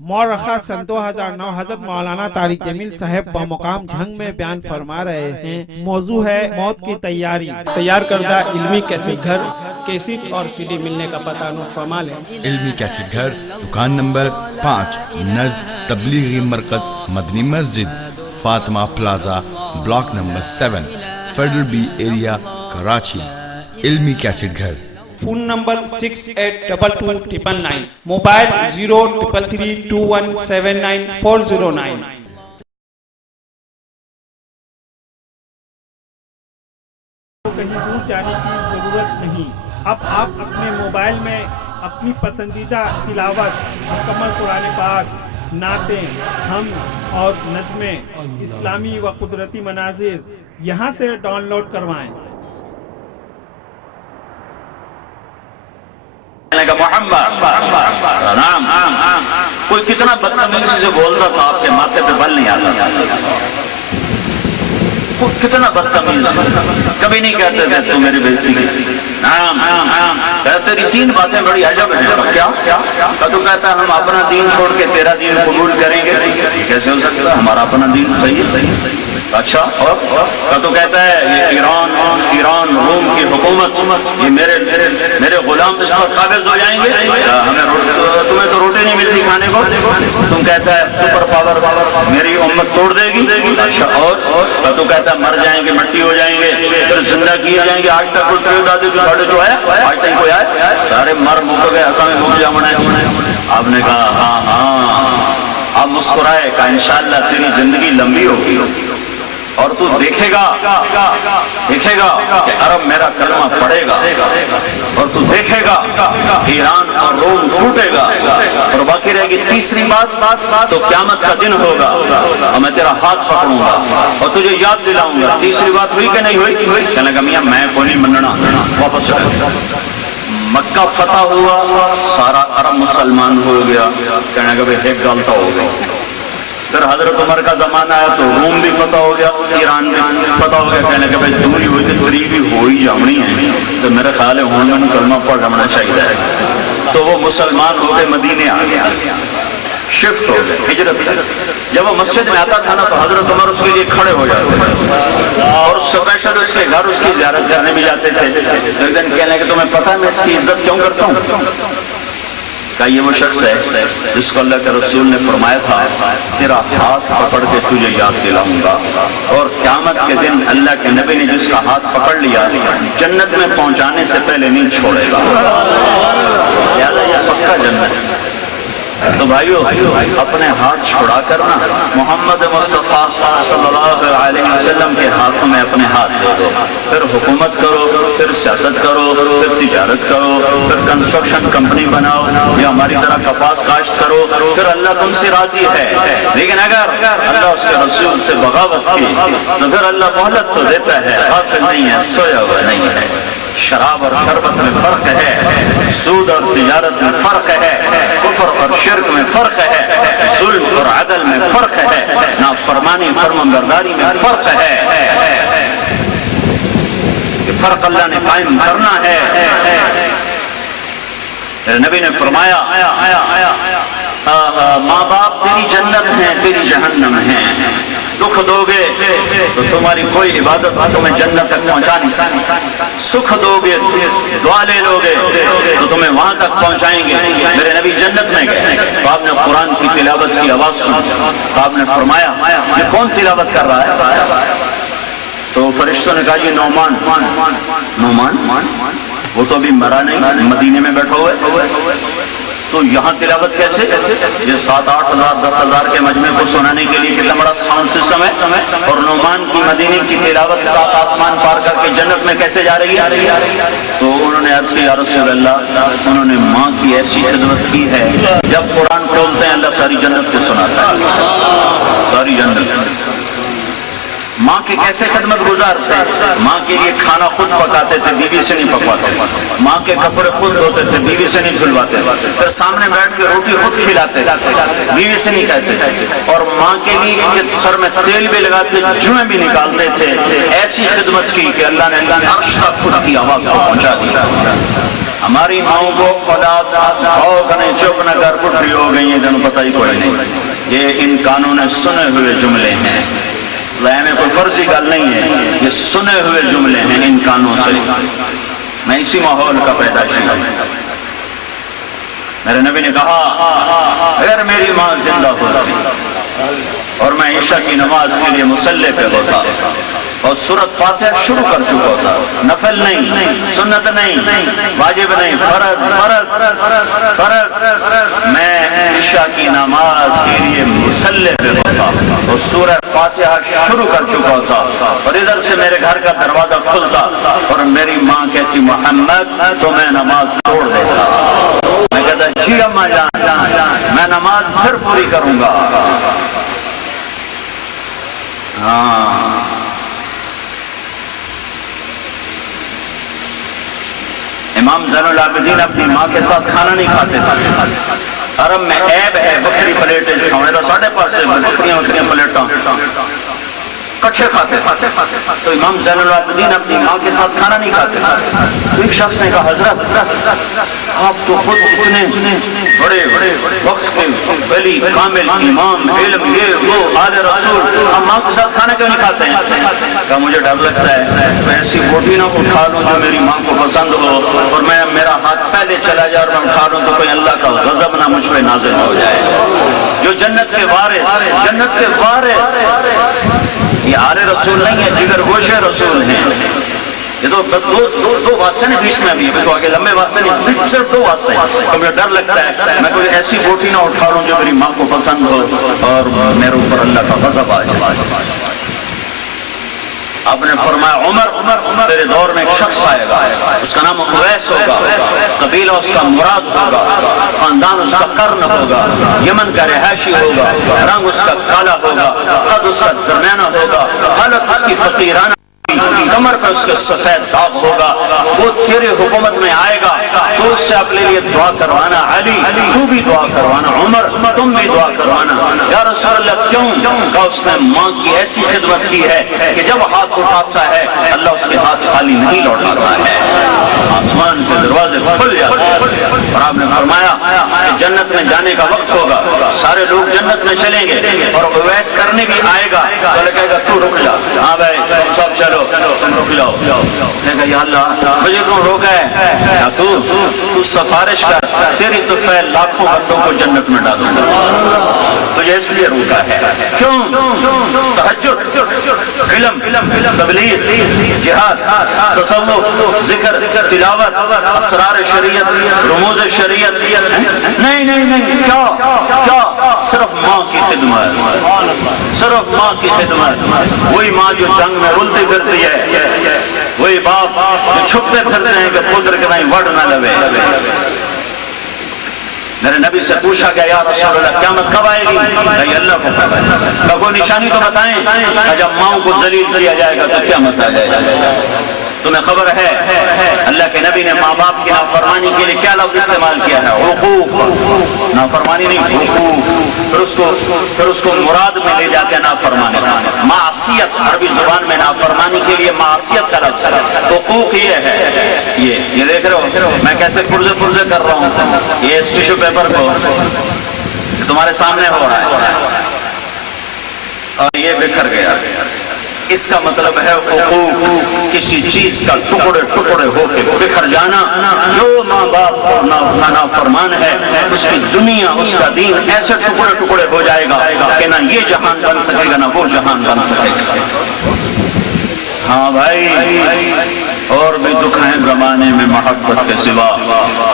مورخہ سن 2009 حضرت مولانا طارق جمیل صاحب بمقام جھنگ میں بیان فرما رہے ہیں، موضوع ہے موت کی تیاری۔ تیار کردہ علمی کیسٹ گھر، کیسٹ اور سی ڈی ملنے کا پتہ نوٹ فرما لیں۔ علمی کیسٹ گھر، دکان نمبر 5، نزد تبلیغی مرکز مدنی مسجد، Fatima plaza, block number 7، federal be area, Karachi. علمی کیسٹ گھر۔ Phone number 68222999، mobile 0332179409۔ کہیں دور جانے کی ضرورت نہیں، اب آپ اپنے موبائل میں اپنی پسندیدہ تلاوت، مکمل قرآن پاک، نعتیں، ہم اور نظمیں، اسلامی و قدرتی مناظر یہاں سے ڈاؤن لوڈ کروائیں۔ محمد رام کوئی کتنا بدتمیزی سے بول رہا تھا، آپ کے ماتھے پہ بل نہیں آتا تھا، کتنا بدتمیز، کبھی نہیں کہتے تھے تو میری بےزتی کی۔ تیری 3 باتیں بڑی عجب ہیں۔ کیا تو کہتا ہے ہم اپنا دین چھوڑ کے تیرا دین قبول کریں گے، کیسے ہو سکتا ہے؟ ہمارا اپنا دین صحیح ہے۔ اچھا، اور تو کہتا ہے یہ ایران روم کی حکومت، یہ میرے غلام اس پر قابض ہو جائیں گے، ہمیں تمہیں تو روٹی نہیں ملتی کھانے کو، تم کہتا ہے سپر پاور میری امت توڑ دے گی۔ اچھا، اور تو کہتا ہے مر جائیں گے، مٹی ہو جائیں گے، پھر زندہ کیے جائیں گے۔ آج تک کوئی دادی جو ہے آج تک کوئی آئے؟ سارے مر مک گئے، ایسا میں بھول جاؤں۔ آپ نے کہا ہاں، آپ مسکرائے، کہا انشاءاللہ تیری زندگی لمبی ہوگی اور تو دیکھے گا کہ عرب میرا کلمہ پڑھے گا، اور تو دیکھے گا ایران اور روم ٹوٹے گا، اور باقی رہے گی تیسری بات، تو قیامت کا دن ہوگا اور میں تیرا ہاتھ پکڑوں گا اور تجھے یاد دلاؤں گا۔ تیسری بات ہوئی کہ نہیں ہوئی؟ کہنے لگا میاں میں کوئی نہیں مننا، واپس چلے۔ مکہ فتح ہوا، سارا عرب مسلمان ہو گیا، کہنے لگا بھائی ایک غلطہ ہو گئی۔ پھر حضرت عمر کا زمانہ آیا تو روم بھی فتح ہو گیا، ایران بھی فتح ہو گیا، کہنے کہ بھائی دوری ہوئی تو دوری بھی ہوئی جامنی ہے، تو میرے خیال ہے ہونے میں کلمہ پڑھ جمنا چاہیے۔ تو وہ مسلمان ہو کے مدینے آ گیا، شفٹ ہو گئے، ہجرت۔ جب وہ مسجد میں آتا تھا نا تو حضرت عمر اس کے لیے کھڑے ہو جاتے تھے اور اسپیشل اس کے گھر اس کی زیارت کرنے بھی جاتے تھے۔ ایک دن کہنے کہ تمہیں پتہ ہے میں اس کی عزت کیوں کرتا ہوں؟ کہ یہ وہ شخص ہے جس کو اللہ کے رسول نے فرمایا تھا تیرا ہاتھ پکڑ کے تجھے یاد دلاؤں گا، اور قیامت کے دن اللہ کے نبی نے جس کا ہاتھ پکڑ لیا جنت میں پہنچانے سے پہلے نہیں چھوڑے گا، لہٰذا یہ پکا جنت ہے۔ تو بھائیو اپنے ہاتھ چھڑا کرنا، محمد مصطفیٰ صلی اللہ علیہ وسلم کے ہاتھوں میں اپنے ہاتھ دے دو، پھر حکومت کرو، پھر سیاست کرو، پھر تجارت کرو، پھر کنسٹرکشن کمپنی بناؤ، یا ہماری طرح کپاس کاشت کرو، پھر اللہ تم سے راضی ہے۔ لیکن اگر اللہ اس کے رسول سے بغاوت کی تو پھر اللہ مہلت تو دیتا ہے، غافل نہیں ہے، سویا ہوا نہیں ہے۔ شراب اور شربت میں فرق ہے، سود اور تجارت میں فرق ہے، کفر اور شرک میں فرق ہے، ظلم اور عدل میں فرق ہے، نافرمانی فرمانبرداری میں فرق ہے۔ یہ فرق اللہ نے قائم کرنا ہے۔ نبی نے فرمایا ماں باپ تیری جنت ہیں، تیری جہنم ہیں، دکھ دو گے تو تمہاری کوئی عبادت تمہیں جنت تک پہنچا نہیں سکتی، سکھ دو گے، دعا لے لو گے تو تمہیں وہاں تک پہنچائیں گے۔ میرے نبی جنت میں گئے تو آپ نے قرآن کی تلاوت کی آواز سنی تو آپ نے فرمایا یہ کون تلاوت کر رہا ہے؟ تو فرشتوں نے کہا یہ نعمان، وہ تو ابھی مرا نہیں، مدینے میں بیٹھا ہوا ہے، تو یہاں تلاوت کیسے؟ یہ 7-8 ہزار 10 ہزار کے مجمع کو سنانے کے لیے کتنا بڑا ساؤنڈ سسٹم ہے، اور نعمان کی مدینے کی تلاوت 7 آسمان پار کر کے جنت میں کیسے جا رہی ہے؟ تو انہوں نے عرض کیا یا رسول اللہ، انہوں نے ماں کی ایسی خدمت کی ہے، جب قرآن کھولتے ہیں اللہ ساری جنت کو سناتا ہے، ساری جنت۔ ماں کی کیسے خدمت گزارتے؟ ماں کے لیے کھانا خود پکاتے تھے، بیوی سے نہیں پکواتے، ماں کے کپڑے خود دھوتے تھے، بیوی سے نہیں دھلواتے، پھر سامنے بیٹھ کے روٹی خود کھلاتے، بیوی سے نہیں کہتے، اور ماں کے لیے سر میں تیل بھی لگاتے، جوئیں بھی نکالتے تھے۔ ایسی خدمت کی کہ اللہ نے عرش تک خود کی آواز کو پہنچا دیا۔ ہماری ماؤں کو اولاد نے چپ نہ کر پٹری ہو گئی ہیں جن پتہ ہی کوئی نہیں. یہ ان کانوں نے سنے ہوئے جملے ہیں، میں کوئی فرضی گل نہیں ہے، یہ سنے ہوئے جملے ہیں ان کانوں سے. میں اسی ماحول کا پیدائشی ہوں. میرے نبی نے کہا اگر میری ماں زندہ ہوتی اور میں عشاء کی نماز کے لیے مصلی پہ ہوتا اور سورت فاتحہ شروع کر چکا ہوتا، نفل نہیں، سنت نہیں، واجب نہیں، فرض، میں عشاء کی نماز کے لیے مصلی پہ ہوتا اور سورت فاتحہ شروع کر چکا ہوتا اور ادھر سے میرے گھر کا دروازہ کھلتا اور میری ماں کہتی محمد، تو میں نماز چھوڑ دیتا. میں کہتا جی اماں جان، میں نماز پھر پوری کروں گا. ہاں امام زین العابدین اپنی ماں کے ساتھ کھانا نہیں کھاتے تھے. عرب میں عیب ہے بکری پلیٹیں کھاؤں تو ساڑھے پاس سے بکریاں پلیٹاں کچھے کھاتے. تو امام زین العابدین اپنی ماں کے ساتھ کھانا نہیں کھاتے. تو ایک شخص نے کہا حضرت آپ تو خود اتنے بڑے وقت کے ولی کامل امام علم یہ وہ آل رسول، آپ ماں کے ساتھ کھانا کیوں نہیں کھاتے ہیں؟ کہا مجھے ڈر لگتا ہے میں ایسی بوٹی نہ اٹھا لوں جو میری ماں کو پسند ہو اور میں میرا ہاتھ پہلے چلا جائے اور میں اٹھا لوں تو کوئی اللہ کا غضب نہ مجھ پہ نازل ہو جائے. جو جنت کے وارث یہ آل رسول نہیں ہے، جگر گوش رسول ہیں. یہ تو دو واسطے نہیں بیچ میں ابھی تو آگے لمبے واسطے نہیں، صرف دو واسطے ہیں. تو مجھے ڈر لگتا ہے میں کوئی ایسی بوٹی نہ اٹھا لوں جو میری ماں کو پسند ہو اور میرے اوپر اللہ کا غضب آ جائے. آپ نے فرمایا عمر تیرے دور میں ایک شخص آئے گا، اس کا نام اویس ہوگا، قبیلہ اس کا مراد ہوگا، خاندان اس کا قرن ہوگا، یمن کا رہائشی ہوگا، رنگ اس کا کالا ہوگا، قد اس کا درمیانہ ہوگا، حالت اس کی فقیرانہ، کمر پر اس کے سفید داغ ہوگا. وہ تیرے حکومت میں آئے گا تو اس سے اپنے لیے دعا کروانا، علی تو بھی دعا کروانا، عمر تم بھی دعا کروانا. یا رسول اللہ کیوں؟ کہ اس نے ماں کی ایسی خدمت کی ہے کہ جب ہاتھ اٹھاتا ہے اللہ اس کے ہاتھ خالی نہیں لوٹاتا ہے، آسمان کے دروازے کھل جاتے ہیں. اور آپ نے فرمایا کہ جنت میں جانے کا وقت ہوگا، سارے لوگ جنت میں چلیں گے اور اویس کرنے بھی آئے گا تو کہے گا تو رک جا. ہاں بھائی تم سب چلو، تم رک جاؤ. کہے گا یا اللہ مجھے کیوں روکا ہے؟ تو سفارش کر، تیری تو پہ لاکھوں بندوں کو جنت میں ڈالوں گا، تجھے اس لیے روکا ہے. کیوں؟ تہجد، علم، تبلیغ، جہاد، تصوف، ذکر، تلاوت، اسرار شریعت، رموز شریعت. نہیں کیا صرف ماں کی خدمت، صرف ماں کی خدمت. وہی ماں جو جنگ میں رلتی پھرتی ہے، وہی باپ جو چھپتے پھرتے ہیں کہ پتر کے نہیں وڑ نہ لوے. میرے نبی سے پوچھا گیا یا رسول اللہ قیامت کب آئے گی؟ نہیں اللہ کو پتہ ہے. کا کوئی نشانی تو بتائیں، جب ماؤں کو ذلیل کیا جائے گا تو قیامت آ جائے گا. تمہیں خبر ہے اللہ کے نبی نے ماں باپ کی نافرمانی کے لیے کیا لفظ استعمال کیا ہے؟ حقوق. نافرمانی نہیں، حقوق. پھر اس کو مراد میں لے جاتے ہیں نافرمانی. معصیت عربی زبان میں نافرمانی کے لیے معصیت کا لفظ ہے. حقوق یہ ہے، یہ دیکھ رہے ہو میں کیسے پرزے کر رہا ہوں. یہ اس ٹیشو پیپر کو تمہارے سامنے ہو رہا ہے اور یہ بکھر گیا. اس کا مطلب ہے حقوق، کسی چیز کا ٹکڑے ہو کے بکھر جانا. جو ماں باپ کو نافرمان ہے اس کی دنیا، اس کا دین ایسے ٹکڑے ہو جائے گا کہ نہ یہ جہان بن سکے گا نہ وہ جہان بن سکے گا. ہاں بھائی اور بھی دکھ ہیں زمانے میں محبت کے سوا،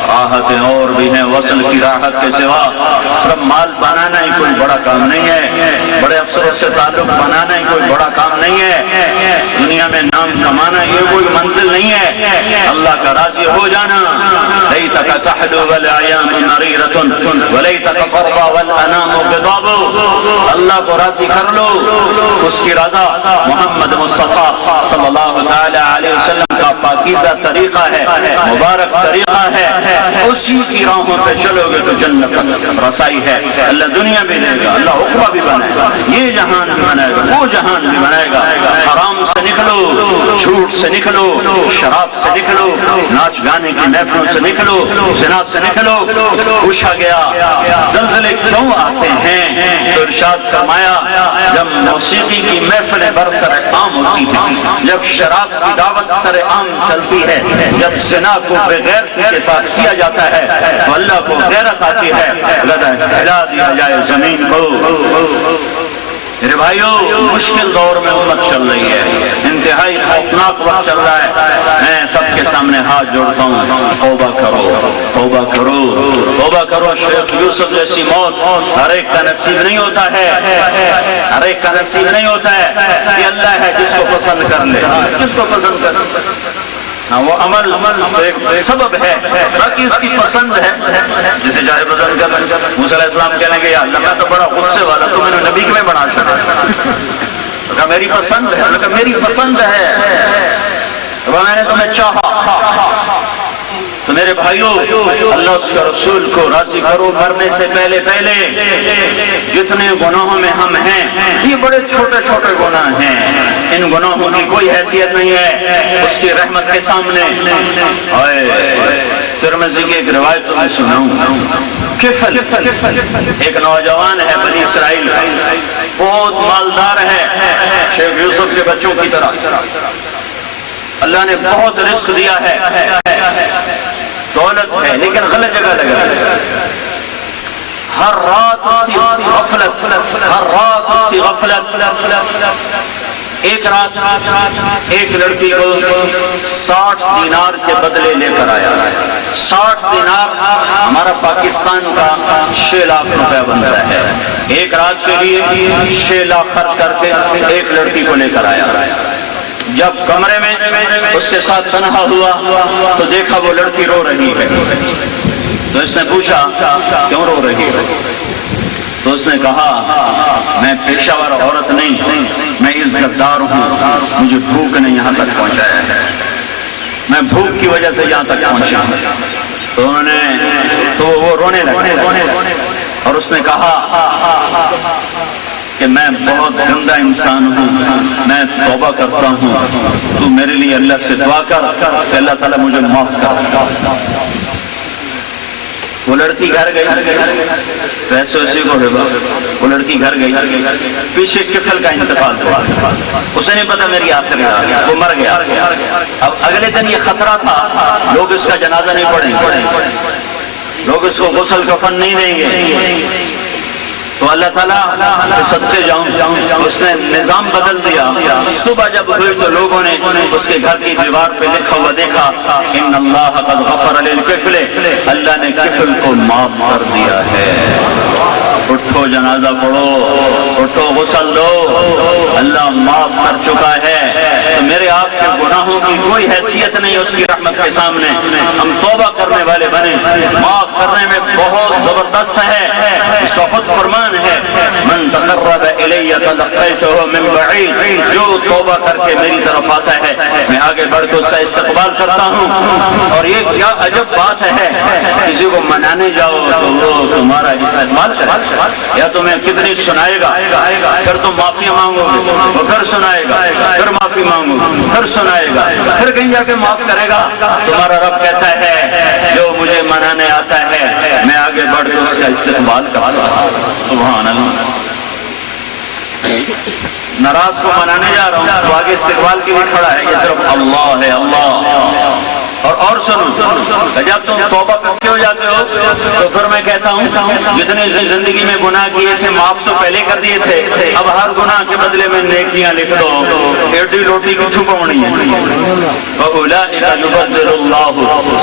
راحتیں اور بھی ہیں وصل کی راحت کے سوا. صرف مال بنانا ہی کوئی بڑا کام نہیں ہے، بڑے افسروں سے تعلق بنانا ہی کوئی بڑا کام نہیں ہے، دنیا میں نام کمانا یہ کوئی منزل نہیں ہے. اللہ کا راضی ہو جانا، لیتک تحلو والایام نریرۃ ولیتک قربا والانام غضاب. اللہ کو راضی کر لو، اس کی رضا محمد مصطفیٰ صلی اللہ تعالی علیہ وسلم کا پاکیزہ طریقہ ہے، مبارک طریقہ ہے، اسی کی راہوں پہ چلو گے تو جنت تک رسائی ہے۔ اللہ دنیا بھی دے گا، اللہ عقبہ بھی بنائے گا، یہ جہان بھی بنائے گا، وہ جہان بھی بنائے گا۔ حرام سے نکلو، جھوٹ سے نکلو، شراب سے نکلو، ناچ گانے کی محفلوں سے نکلو، زنا سے نکلو۔ پوچھا گیا زلزلے کیوں آتے ہیں؟ تو ارشاد فرمایا جب موسیقی کی محفلیں برسر عام ہوتی ہیں، جب شراب کی دعوت سر عام چلتی ہے، جب زنا کو بغیرتی کے ساتھ کیا جاتا ہے تو اللہ کو غیرت آتی ہے، ہلا دیا جائے زمین کو۔ میرے بھائیو، مشکل دور میں امت چل رہی ہے، انتہائی خوفناک وقت چل رہا ہے۔ میں سب کے سامنے ہاتھ جوڑتا ہوں، توبہ کرو، توبہ کرو، توبہ کرو۔ شیخ یوسف جیسی موت ہر ایک کا نصیب نہیں ہوتا ہے، ہر ایک کا نصیب نہیں ہوتا ہے۔ یہ اللہ ہے جس کو پسند کر لے، جس کو پسند کر لے۔ وہ عمل ایک سبب ہے، باقی اس کی پسند ہے، جسے چاہے پسند کر لیں۔ موسیٰ علیہ السلام کہنے گے یا اللہ میں تو بڑا غصے والا، تو میں نے نبی میں بنا چھوڑا، کہا میری پسند ہے، کہا میری پسند ہے، میں نے تمہیں چاہا۔ تو میرے بھائیوں، اللہ اس کا رسول کو راضی کرو مرنے سے پہلے پہلے۔ جتنے گناہوں میں ہم ہیں، یہ بڑے چھوٹے چھوٹے گناہ ہیں، ان گناہوں کی کوئی حیثیت نہیں ہے اس کی رحمت کے سامنے۔ ترمذی کی ایک روایت میں سناؤں، کفل ایک نوجوان ہے بنی اسرائیل، بہت مالدار ہے، شیخ یوسف کے بچوں کی طرح، اللہ نے بہت رزق دیا ہے، دولت ہے، لیکن غلط جگہ لگا ہے۔ ہر رات اس کی غفلت، ہر رات اس کی غفلت۔ ایک رات ایک لڑکی کو 60 دینار کے بدلے لے کر آیا۔ 60 دینار ہمارا پاکستان کا 6 لاکھ روپے بنتا ہے۔ ایک رات کے لیے 6 لاکھ خرچ کر کے ایک لڑکی کو لے کر آیا۔ جب کمرے میں اس کے ساتھ تنہا ہوا تو دیکھا وہ لڑکی رو رہی ہے، تو اس نے پوچھا کیوں رو رہی ہے؟ تو اس نے کہا میں پیشہ ور عورت نہیں، میں عزت دار ہوں، مجھے بھوک نے یہاں تک پہنچایا ہے، میں بھوک کی وجہ سے یہاں تک پہنچا۔ تو وہ رونے لگے اور اس نے کہا کہ میں بہت گندا انسان ہوں، میں توبہ کرتا ہوں، تو میرے لیے اللہ سے دعا کر کہ اللہ تعالیٰ مجھے معاف کر۔ وہ لڑکی گھر گئی، ویسے اسی کو وہ لڑکی گھر گئی، پیچھے کفل کا انتقال ہوا، اسے نہیں پتا میری آخری رات، وہ مر گیا۔ اب اگلے دن یہ خطرہ تھا لوگ اس کا جنازہ نہیں پڑھیں گے، لوگ اس کو غسل کفن نہیں دیں گے، تو اللہ تعالیٰ کے صدقے جاؤں، اس نے نظام بدل دیا۔ صبح جب ہوئی تو لوگوں نے اس کے گھر کی دیوار پہ لکھا ہوا دیکھا ان اللہ قد غفر للکفل، اللہ نے کفل کو معاف کر دیا ہے۔ اٹھو جنازہ پڑھو، اٹھو غسل دو، اللہ معاف کر چکا ہے۔ تو میرے آپ کے گناہوں کی کوئی حیثیت نہیں اس کی رحمت کے سامنے۔ ہم توبہ کرنے والے بنے، معاف کرنے میں بہت زبردست ہے، اس کا خود فرمان ہے من تقرب الی تلقیتہ من بعید، جو توبہ کر کے میری طرف آتا ہے میں آگے بڑھ کے اس کا استقبال کرتا ہوں۔ اور یہ کیا عجب بات ہے، کسی کو منانے جاؤ تو وہ تمہارا استقبال کرے، یا تمہیں کتنی سنائے گا، پھر تم معافی مانگو گے، وہ پھر سنائے گا، پھر معافی مانگو گے، پھر سنائے گا، پھر کہیں جا کے معاف کرے گا۔ تمہارا رب کہتا ہے جو مجھے منانے آتا ہے میں آگے بڑھ کے اس کا استقبال کرتا ہوں۔ سبحان اللہ۔ ناراض کو منانے جا رہا ہوں تو آگے استقبال کے لیے کھڑا ہے، یہ صرف اللہ ہے، اللہ۔ اور سنو، جب تم توبہ پکے ہو جاتے ہو تو پھر میں کہتا ہوں جتنے زندگی میں گناہ کیے تھے معاف تو پہلے کر دیے تھے، اب ہر گناہ کے بدلے میں نیکیاں لکھ دو، ایڈی روٹی کی چھپونی ہے۔ وَأُولَٰئِكَ يُبَدِّلُ اللَّهُ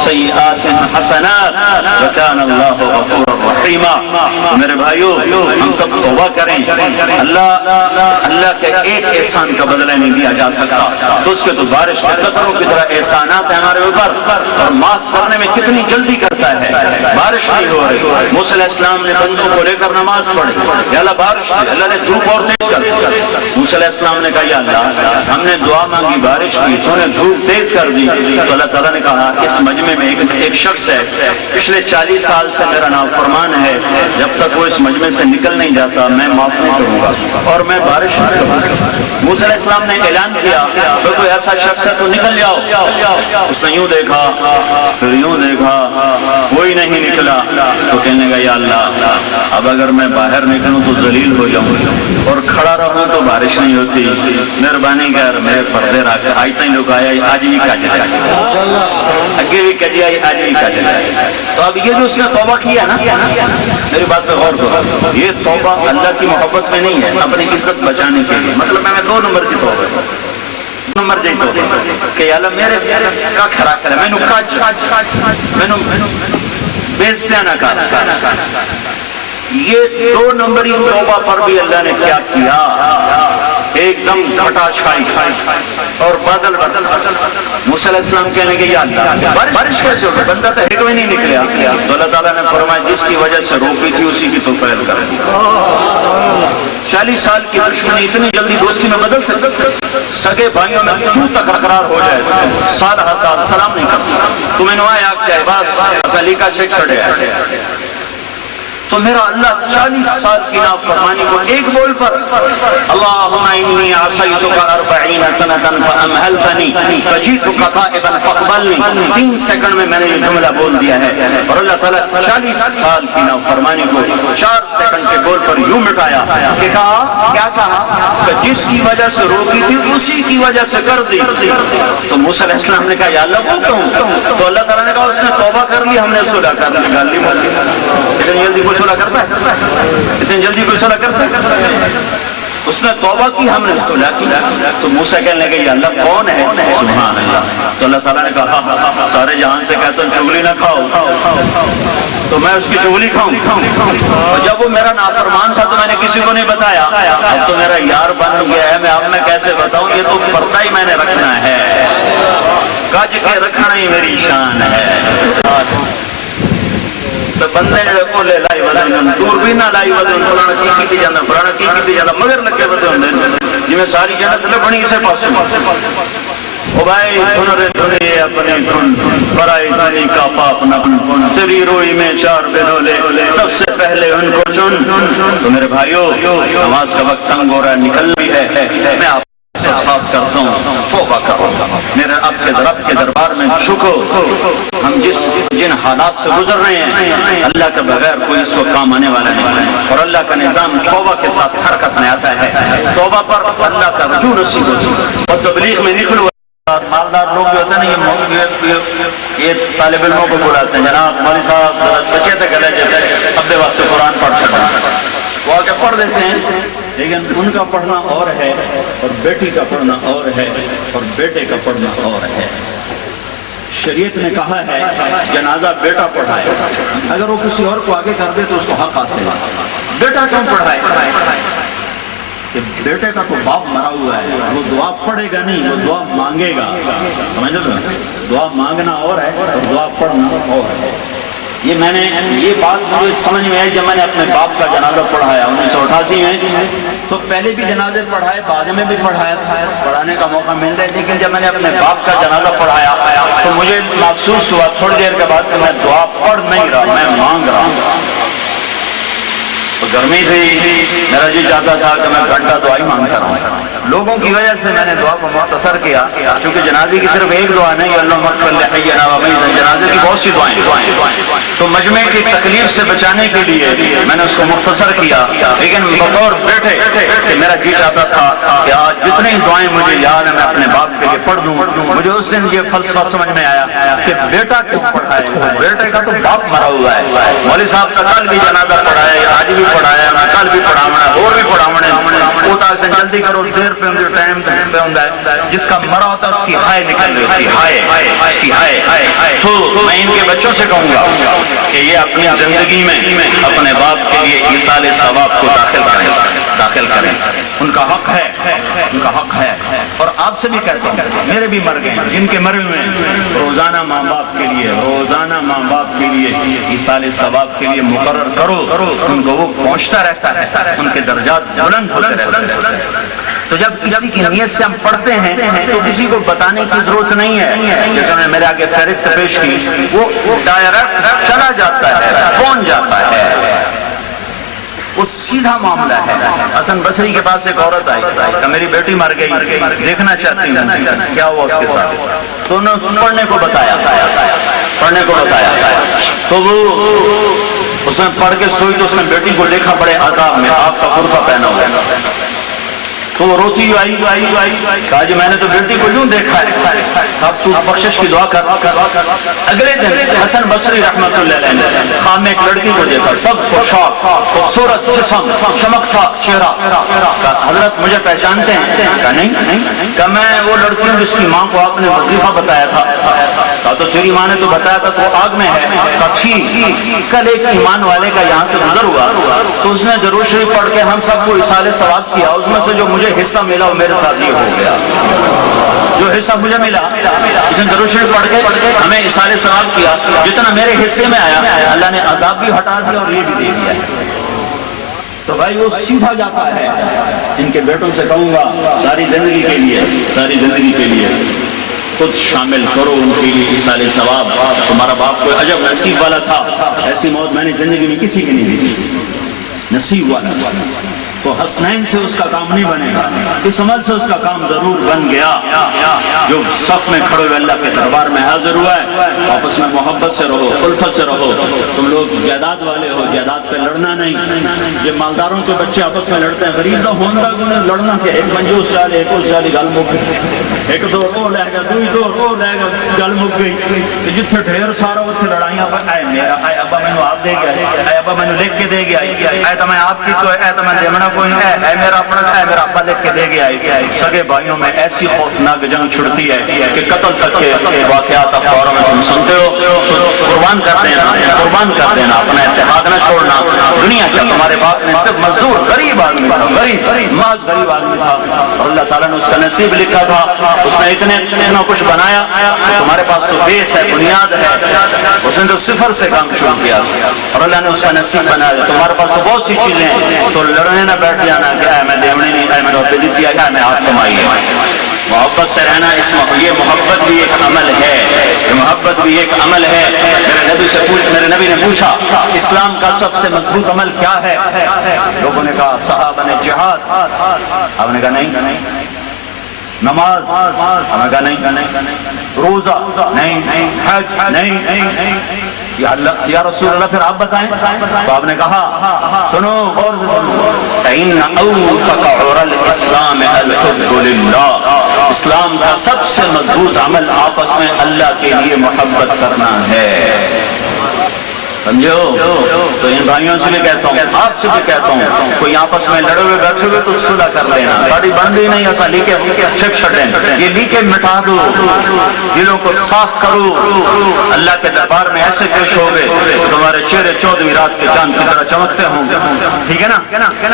سَيِّئَاتٍ حَسَنَاتٍ وَكَانَ اللَّهُ غَفُورًا رَحِيمًا۔ میرے بھائیو، ہم سب توبہ کریں، اللہ کے ایک احسان کا بدلہ نہیں دیا جا سکتا، تو اس کے تو بارش کے قطروں کی طرح احسانات ہیں ہمارے اوپر، کر اور معاف کرنے میں کتنی جلدی کرتا ہے. بارش نہیں ہو رہی, موسیٰ علیہ السلام نے بندوں کو لے کر نماز پڑھی, یا اللہ بارش دی, اللہ نے دھوپ اور تیز کر دی. موسیٰ علیہ السلام نے کہا یا اللہ ہم نے دعا مانگی بارش کی, تو نے دھوپ تیز کر دی. تو اللہ تعالیٰ نے کہا اس مجمع میں ایک شخص ہے پچھلے 40 سال سے میرا نافرمان ہے, جب تک وہ اس مجمع سے نکل نہیں جاتا میں معاف نہیں کروں گا اور میں بارش نہیں کروں گا. موسیٰ علیہ السلام نے اعلان کیا تو کوئی ایسا شخص ہے تو نکل جاؤ. اس نے یوں دیکھا پھر یوں دیکھا, کوئی نہیں نکلا. تو کہنے لگا یا اللہ اب اگر میں باہر نکلوں تو ذلیل ہو جاؤں اور کھڑا رہوں تو بارش نہیں ہوتی, مہربانی کر میرے پردے رکھ. آج تک لوگ آیا آج بھی کج اگے بھی کجی آئی آج بھی کج. تو اب یہ جو اس نے توبہ کیا نا, میری بات پہ غور کرو, یہ توبہ اللہ کی محبت میں نہیں ہے, اپنی عزت بچانے کے لیے. مطلب میں 2 نمبر کی توبہ ہے, 2 نمبر جی توبہ کہ اللہ میرے کا کھڑا کرے, مینوں کج مینوں بیزتیاں نہ کر. یہ 2 نمبری توبہ پر بھی اللہ نے کیا کیا, ایک دم گھٹا چھائی اور بادل برس. موسیٰ علیہ السلام کہنے کے یا اللہ بارش کیسے ہوگی, بندہ تو ایک بھی نہیں نکلیا. تو اللہ تعالیٰ نے فرمایا جس کی وجہ سے روکی تھی اسی کی تو پہل کر دی. 40 سال کی دشمنی اتنی جلدی دوستی میں بدل سکتے, سگے بھائیوں میں تو تکرار ہو جائے, سال ہر سال سلام نہیں کرتا. تمہیں نوایا کیا بات علی کا چھیک چھڑے ہے. تو میرا اللہ 40 سال کی نافرمانی کو ایک بول پر اللہم انی عصیتک 40 سنتا فامہلتنی فجیتک تائبا فاقبلنی. 3 سیکنڈ میں نے یہ جملہ بول دیا ہے اور اللہ تعالیٰ 40 سال کی نافرمانی کو 4 سیکنڈ کے بول پر یوں مٹایا کہ کہا کیا کہا کہ جس کی وجہ سے روکی تھی اسی کی وجہ سے کر دی. تو موسیٰ علیہ السلام نے کہا یا اللہ وہ کہوں, تو اللہ تعالیٰ نے کہا اس نے توبہ کر لی, ہم نے صلح کر لی. گالی مولی اتنی جلدی کوئی صلح کرتا ہے, اتنی جلدی کوئی صلح کرتا ہے. اس نے توبہ کی, ہم نے صلح کی. تو موسیٰ کہنے لگے یا اللہ کون ہے, سبحان اللہ. تو اللہ تعالیٰ نے کہا سارے جہان سے کہتا ہوں چغلی نہ کھاؤ تو میں اس کی چغلی کھاؤں. اور جب وہ میرا نافرمان تھا تو میں نے کسی کو نہیں بتایا, اب تو میرا یار بن گیا ہے, میں اب میں کیسے بتاؤں, یہ تو پردہ ہی میں نے رکھنا ہے, کج کے رکھنا ہی میری شان ہے. تو بندے جو کو لے لائی ودن دور بھی نہ لائی ودن فلانا کی کیتی جانا فلانا کی کیتی جانا مگر لگے ودے ہوندے جی میں ساری جنت لبنی اسے پاسے. او بھائی دھنرے دھنے اپنے دھن برائی دھنی کا پاپ نہ بن, تیری روئی میں 4 بنولے سب سے پہلے ان کو چن. تو میرے بھائیو نماز کا وقت تنگ ہو رہا ہے, نکل بھی ہے, میں آپ سے احساس کرتا ہوں توبہ کرو, میرے آپ کے رب کے دربار میں جھکو. ہم جن حالات سے گزر رہے ہیں اللہ کے بغیر کوئی اس کو کام آنے والا نہیں, اور اللہ کا نظام توبہ کے ساتھ حرکت میں آتا ہے. توبہ پر اللہ کا رجوع نصیب ہوتی. اور تبلیغ میں نکلو, مالدار لوگ جو ہوتے ہیں نا یہ طالب علموں کو بلاتے ہیں, جناب مولوی صاحب بچے تھے گلے جیسے ابے واسطے قرآن پڑھ چھڑا, وہ آ کے پڑھ دیتے ہیں, لیکن ان کا پڑھنا اور ہے اور بیٹی کا پڑھنا اور ہے اور بیٹے کا پڑھنا اور ہے. شریعت نے کہا ہے جنازہ بیٹا پڑھائے, اگر وہ کسی اور کو آگے کر دے تو اس کو حق حاصل ہے. بیٹا کیوں پڑھائے, کہ بیٹے کا تو باپ مرا ہوا ہے, وہ دعا پڑھے گا نہیں, وہ دعا مانگے گا. سمجھ لو, دعا مانگنا اور ہے اور دعا پڑھنا اور ہے. یہ بات مجھے سمجھ میں آئی جب میں نے اپنے باپ کا جنازہ پڑھایا 1988 میں. تو پہلے بھی جنازے پڑھائے, بعد میں بھی پڑھایا, پڑھانے کا موقع مل رہا ہے, لیکن جب میں نے اپنے باپ کا جنازہ پڑھایا تو مجھے محسوس ہوا تھوڑی دیر کے بعد کہ میں دعا پڑھ نہیں رہا, میں مانگ رہا ہوں. تو گرمی تھی, میرا جی چاہتا تھا کہ میں گھنٹہ دعا ہی مانگتا رہا. لوگوں کی وجہ سے میں نے دعا کو مختصر کیا, چونکہ جنازے کی صرف ایک دعا نہیں, اللہ اغفر لحینا ومیتنا, جنازے کی بہت سی دعائیں. تو مجمع کی تکلیف سے بچانے کے لیے میں نے اس کو مختصر کیا, لیکن بطور بیٹے کہ میرا جی چاہتا تھا کہ آج جتنی دعائیں مجھے یاد ہیں میں اپنے باپ کے لیے پڑھ دوں. مجھے اس دن یہ فلسفہ سمجھ میں آیا کہ بیٹا کیوں پڑھائے, بیٹے کا تو باپ مرا ہوا ہے. مولوی صاحب کا کل بھی جنازہ پڑھایا, آج بھی پڑھایا, میں کل بھی پڑھاونا اور بھی پڑھاونا. ہوتا سے جلدی کرو, دیر پہ ہوں ٹائم پہ ہوں گا. جس کا مرا ہوتا ہے اس کی ہائے نکل رہی ہوتی, ہائے اس کی ہائے. تو میں ان کے بچوں سے کہوں گا کہ یہ اپنی زندگی میں اپنے باپ کے لیے ایصال ثواب کو داخل کریں. ان کا حق ہے, ان کا حق ہے. اور آپ سے بھی کہتا ہوں میرے بھی مر گئے ہیں، جن کے مرے ہوئے ہیں، روزانہ ماں باپ کے لیے، روزانہ ماں باپ کے لیے ایصال ثواب کے لیے مقرر کرو، ان کو وہ پہنچتا رہتا ہے، ان کے درجات بلند ہوتے رہتے ہیں۔ تو جب کسی کی نیت سے ہم پڑھتے ہیں تو کسی کو بتانے کی ضرورت نہیں ہے، جیسے میں نے میرے آگے فہرست پیش کی، وہ ڈائریکٹ چلا جاتا ہے، پہنچ جاتا ہے، وہ سیدھا معاملہ ہے۔ حسن بصری کے پاس ایک عورت آئی کہ میری بیٹی مر گئی، دیکھنا چاہتی ہوں کیا ہوا اس کے ساتھ، تو انہوں نے پڑھنے کو بتایا، تو وہ اس نے پڑھ کے سوئی تو اس نے بیٹی کو دیکھا بڑے عذاب میں، آپ کا کرتا پہنا ہوا، تو وہ روتی آئی، کہا جی میں نے تو بیٹی کو یوں دیکھا ہے، اب تو بخشش کی دعا کر۔ اگلے دن حسن بصری رحمۃ اللہ علیہ نے خواب میں ایک لڑکی کو دیکھا، سب خوشحال، خوبصورت جسم، چمکتا چہرہ، کہا حضرت مجھے پہچانتے ہیں؟ کہا نہیں، کہا میں وہ لڑکی ہوں جس کی ماں کو آپ نے وظیفہ بتایا تھا۔ کہا تو تیری ماں نے تو بتایا تھا تو آگ میں ہے۔ کہا ٹھیک، کل ایک ایمان والے کا یہاں سے گزر ہوا تو اس نے درود شریف پڑھ کے ہم سب کو ایصال ثواب کیا، اس میں سے جو مجھے حصہ ملا وہ میرے ساتھ یہ ہو گیا، جو حصہ مجھے ملا اس نے درود شریف پڑھ کے ہمیں ایصال ثواب کیا، جتنا میرے حصے میں آیا اللہ نے عذاب بھی ہٹا دیا اور یہ بھی دے دیا۔ تو بھائی وہ سیدھا جاتا ہے۔ ان کے بیٹوں سے کہوں گا ساری زندگی کے لیے خود شامل کرو ان کے لیے ایصال ثواب۔ تمہارا باپ کوئی عجب نصیب والا تھا، ایسی موت میں نے زندگی میں کسی کی نہیں دیکھی، نصیب والا۔ تو حسنین سے اس کا کام نہیں بنے گا، اس عمل سے اس کا کام ضرور بن گیا۔ جو صف میں کھڑے ہوئے اللہ کے دربار میں حاضر ہوا ہے، آپس میں محبت سے رہو، الفت سے رہو۔ تم لوگ جائیداد والے ہو، جائیداد پہ لڑنا نہیں۔ یہ مالداروں کے بچے آپس میں لڑتے ہیں، غریب کا ہوندا لڑنا کہ ایک منجوس چال ایک اس چالی گل مک گئی، ایک دور وہ لے گا، دوئی دور وہ لے گا، گل مک گئی۔ جتھے ڈھیر سارا اتنے لڑائیاں پر اے میرا، اے ابا مینوں آپ دے گیا، اے ابا مینوں لکھ کے دے گیا، اے تو میں آپ کی تو اے تو میں دیونا کوئی نہیں، اے میرا اپنا، اے میرا ابا لکھ کے دے گیا۔ سگے بھائیوں میں ایسی خوفناک جنگ چھڑتی ہے کہ قتل تک کے واقعات اخباروں میں تم سنتے ہو۔ تو قربان کر دینا، اپنا اتحاد نہ چھوڑنا۔ دنیا کا تمہارے باپ نے صرف مزدور غریب آدمی تھا، محض غریب آدمی تھا، اور اللہ تعالیٰ نے اس کا نصیب لکھا تھا، اس نے اتنا کچھ بنایا۔ تمہارے پاس تو بیس ہے، بنیاد ہے، اس نے تو صفر سے کام شروع کیا اور اللہ نے اس کا نصیب بنایا۔ تمہارے پاس تو بہت سی چیزیں ہیں، تو لڑنے نہ بیٹھ جانا کہ اے میں دیونے نہیں، اے میں روپے دی دیا، اے میں ہاتھ کمائی ہے۔ محبت سے رہنا، یہ محبت بھی ایک عمل ہے، یہ محبت بھی ایک عمل ہے۔ میرے نبی نے پوچھا اسلام کا سب سے مضبوط عمل کیا ہے؟ لوگوں نے کہا صحابہ نے جہاد، آپ نے کہا نہیں۔ نماز، ہم نے کہا نہیں۔ روزہ نہیں، حج نہیں۔ یا رسول اللہ پھر آپ بتائیں، تو آپ نے کہا سنو غور سے سنو، إِنَّ أَوْفَقَ عُرَى الْإِسْلَامِ الْحُبُّ لِلَّهِ، اسلام کا سب سے مضبوط عمل آپس میں اللہ کے لیے محبت کرنا ہے، سمجھو؟ تو ان بھائیوں سے بھی کہتا ہوں، آپ سے بھی کہتا ہوں، کوئی آپس میں لڑے ہوئے بیٹھے ہوئے تو صلح کر لینا، ساری بندی نہیں ایسا لیکے چھک چھٹیں، یہ لیکے مٹا دو، دلوں کو صاف کرو۔ اللہ کے دربار میں ایسے پیش ہو گئے تمہارے چہرے 14ویں رات کے چاند کی طرح چمکتے ہوں گے، ٹھیک ہے نا؟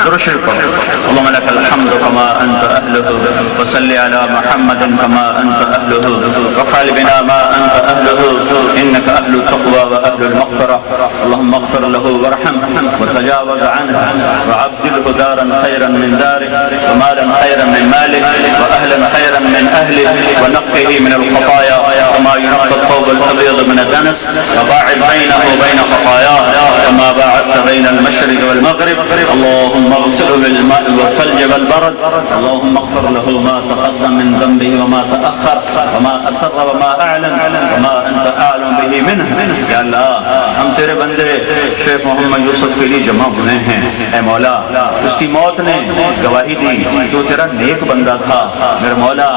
درود شریف پڑھو، اللهم لك الحمد كما انت اهله وصل على محمد كما انت اهله وفعل بنا ما انت اهله انك اهل التقوى واهل المغفرة، اللهم اغفر له وارحمه وتجاوز عنه وعبدله دارا خيرا من داره ومالا خيرا من ماله واهلا خيرا من اهله ونقه من الخطايا كما ينقى الثوب الابيض من الدنس وباعد بينه وبين خطاياه كما باعدت بين المشرق والمغرب، اللهم اغسله بالماء والثلج والبرد، اللهم اغفر له ما تقدم من ذنبه وما تاخر وما اسر وما اعلن وما انت اعلم به منه۔ یا اللہ ہم تیرے بندے شیخ محمد یوسف کے لیے جمع ہوئے ہیں، اے مولا اس کی موت نے گواہی دی جو تیرا نیک بندہ تھا، میرے مولا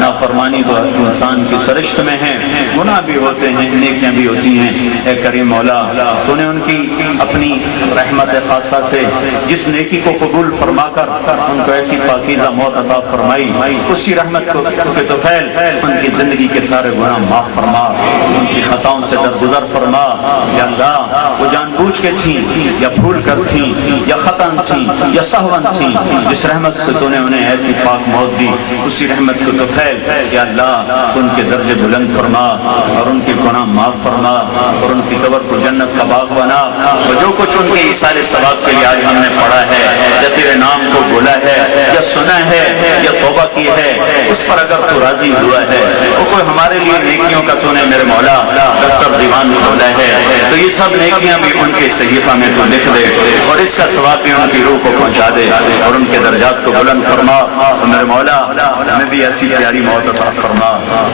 نافرمانی تو انسان کی سرشت میں ہے، گناہ بھی ہوتے ہیں نیکیاں بھی ہوتی ہیں، اے کریم مولا تو نے ان کی اپنی رحمت خاصہ سے جس نیکی کو قبول فرما کر ان کو ایسی پاکیزہ موت عطا فرمائی، اسی رحمت کو تو پھیل ان کی زندگی کے سارے گناہ معاف فرما، ان کی خطاؤں سے درگزر فرما۔ یا اللہ وہ جان بوجھ کے تھیں یا بھول کر تھیں یا خطاً تھیں یا سہون تھیں، جس رحمت سے تو نے انہیں ایسی پاک موت دی، اسی رحمت کو تو پھیل یا اللہ تو ان کے درجے بلند فرما اور ان کے گناہ معاف فرما اور ان کی قبر کو جنت کا باغ بنا، اور جو کچھ ان کے ایصال ثواب کے لیے آج ہم نے پڑھا ہے یا تیرے نام کو بولا ہے یا سنا ہے یا توبہ کی ہے، اس پر اگر تو راضی ہوا ہے تو کوئی ہمارے لیے نیکیوں کا تو نے میرے مولا دفتر دیوان کھولا ہے، تو یہ سب نیکیاں بھی ان کے صحیفہ میں تو لکھ دے اور اس کا ثواب بھی ان کی روح کو پہنچا دے اور ان کے درجات کو بلند فرما، اور میرے مولا ہمیں بھی ایسی پیاری موت عطا فرما،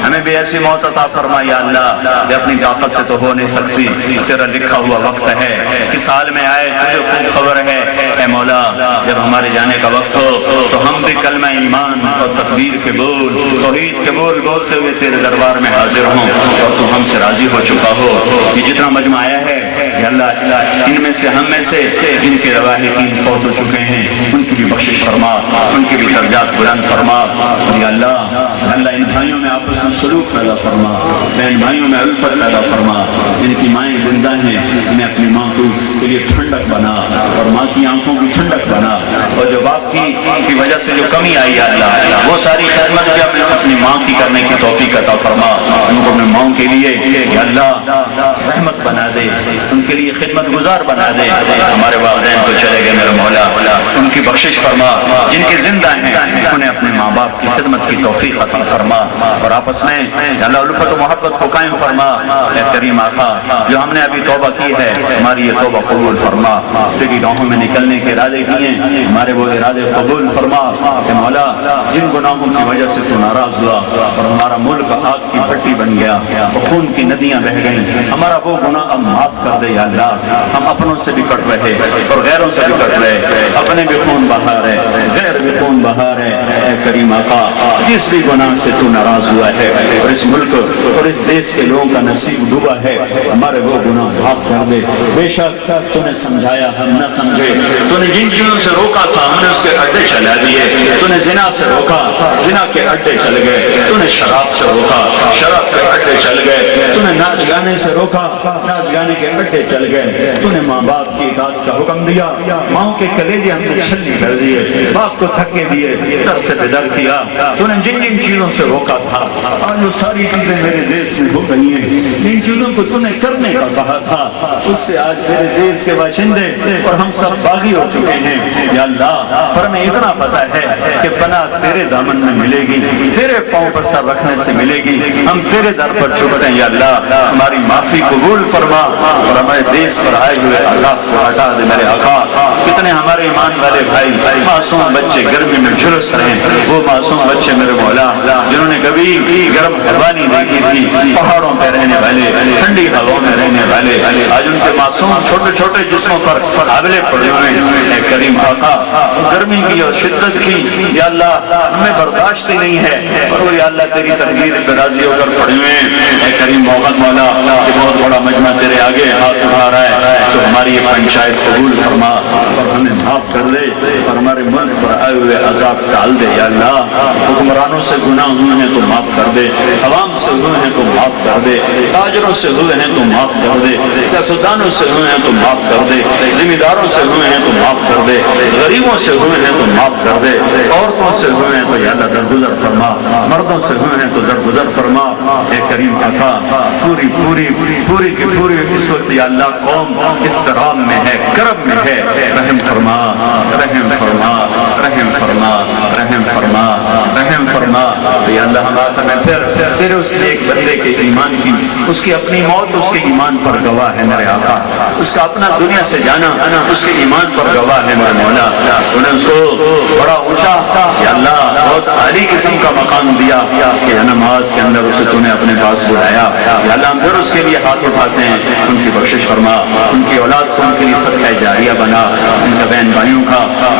ہمیں بھی ایسی موت عطا فرما یا اللہ، یہ اپنی طاقت سے تو ہو نہیں سکتی، تیرا لکھا ہوا وقت ہے، کس حال میں آئے تجھے خوب خبر ہے، اے مولا جب ہمارے جانے کا وقت ہو تو ہم بھی کلمہ ایمان اور تکبیر کے بول توحید کے بول بولتے ہوئے تیرے دربار میں حاضر ہوں اور تو ہم سے راضی ہو چکا ہو، یہ جتنا مجمع آیا ہے یا اللہ ان میں سے ہم میں سے جن کے رواحقین فوت ہو چکے ہیں ان کی بھی بخشش فرما، ان کی بھی درجات بلند فرما، یا اللہ ان بھائیوں میں آپس میں سلوک پیدا فرما، بہن بھائیوں میں الفت پیدا فرما، جن کی مائیں زندہ ہیں انہیں اپنی ماں کے لیے ٹھنڈک بنا اور ماں کی آنکھوں کی ٹھنڈک بنا، اور جو باپ کی وجہ سے جو کمی آئی یا اللہ وہ ساری خدمت جو اپنی ماں کی کرنے کی توفیق عطا فرما، ان کو اپنے ماں کے لیے یا اللہ رحمت بنا دے، ان کے لیے خدمت گزار بنا دے، ہمارے والدین تو چلے گئے میرے مولا ان کی بخشش فرما، جن کے زندہ ہیں انہیں اپنے ماں باپ کی خدمت کی توفیق عطا فرما، اور آپس میں یا اللہ الفت و محبت کو قائم فرما، اے کریم آقا جو ہم نے ابھی توبہ کی ہے ہماری یہ توبہ قبول فرما، تیری راہوں میں نکلنے کے ارادے کیے ہمارے وہ ارادے قبول فرما، اے مولا جن گناہوں کی وجہ سے تو ناراض ہوا اور ہمارا ملک آگ کی بھٹی بن گیا اور خون کی ندیاں بہہ گئیں، ہمارا وہ گناہ اب معاف کر دے یا اللہ، ہم اپنوں سے بھی کٹ رہے اور غیروں سے بھی کٹ رہے، اپنے بھی خون بہا رہے غیر بھی خون بہا رہے، اے کریم آقا جس بھی گناہ سے تو ناراض ہوا ہے اور اس ملک اور اس دیش کے لوگوں کا نصیب ڈوبا ہے ہمارے وہ گناہ معاف کر دے، بے شک تو نے سمجھایا ہم نہ سمجھے، تو نے جن چیزوں سے روکا تھا ہم نے اس کے اڈے چلا دیے، تو نے زنا سے روکا زنا کے اڈے چل گئے، تو نے شراب سے روکا شراب کے اڈے چل گئے، تو نے ناچ گانے سے روکا ناچ گانے کے اڈے چل گئے، تو نے ماں باپ کی اطاعت کا حکم دیا، ماں کے کلیجے ہم نے چھلنی کر دیے، باپ کو تھکے دیے در سے بدر کیا، تو نے جن جن چیزوں سے روکا تھا آج وہ ساری چیزیں میرے دیش میں ہو گئی ہیں، جن چیزوں کو تو نے کرنے کا کہا تھا اس سے آج میرے دیش کے باشندے اور ہم سب باغی ہو چکے ہیں یا اللہ، پر ہمیں اتنا پتا ہے کہ پناہ تیرے دامن میں ملے گی، تیرے پاؤں پر سر رکھنے سے ملے گی، ہم تیرے در پر جھکتے ہیں یا اللہ، ہماری معافی قبول فرما اور ہمارے دیش پر آئے ہوئے عذاب کو ہٹا دے میرے آقا، کتنے ہمارے ایمان والے بھائی معصوم بچے گرمی میں جھلس رہے ہیں، وہ معصوم بچے میرے مولا جنہوں نے کبھی گرم ہوا نہیں دیکھی تھی، پہاڑوں پہ رہنے والے ٹھنڈی ہواؤں میں رہنے والے آج ان کے معصوم چھوٹے چھوٹے جسموں پر حاملے پڑے ہوئے ہیں، اے کریم آقا گرمی کی اور شدت کی یا اللہ ہمیں برداشت ہی نہیں ہے اور وہ یا اللہ تیری تقدیر پہ راضی ہو کر پڑے ہوئے ہیں، اے کریم محمد مولا یہ بہت بڑا مجمع تیرے آگے ہاتھ اٹھا رہا ہے، تو ہماری یہ پنچایت قبول فرما اور ہمیں معاف کر دے اور ہمارے ملک پر آئے ہوئے عذاب ٹال دے یا اللہ، حکمرانوں سے گناہ ہوئے ہیں تو معاف کر دے، عوام سے ہوئے ہیں تو معاف کر دے، تاجروں سے ہوئے ہیں تو معاف کر دے، سیاستدانوں سے ہوئے ہیں تو معاف کر دے، ذمہ داروں سے ہوئے ہیں تو معاف کر دے، غریبوں سے ہوئے ہیں تو معاف کر دے، عورتوں سے ہوئے ہیں تو یا اللہ درگزر فرما، مردوں سے ہوئے ہیں تو درگزر فرما، اے کریم آقا پوری پوری پوری کی پوری اس وقت یا اللہ قوم اضطراب میں ہے کرب میں ہے، رحم فرما رحم فرما رحم فرما رحم فرما رحم فرما، یا اللہ ہم آتا میں پھر تیرے اس ایک بندے کے ایمان کی اس کی اپنی موت اس کے ایمان پر گواہ ہے میرے آقا، اس کا اپنا دنیا سے جانا اس کے ایمان پر گواہ ہے میرے مولا، تو نے اس کو بڑا اونچا یا اللہ بہت عالی قسم کا مقام دیا کہ نماز کے اندر اسے تو نے اپنے پاس بلایا یا اللہ ہم پھر اس کے لیے ہاتھ اٹھاتے ہیں، ان کی بخشش فرما، ان کی اولاد کو ان کے لیے صدقہ جاریہ بنا، ان کے بہن بھائیوں کا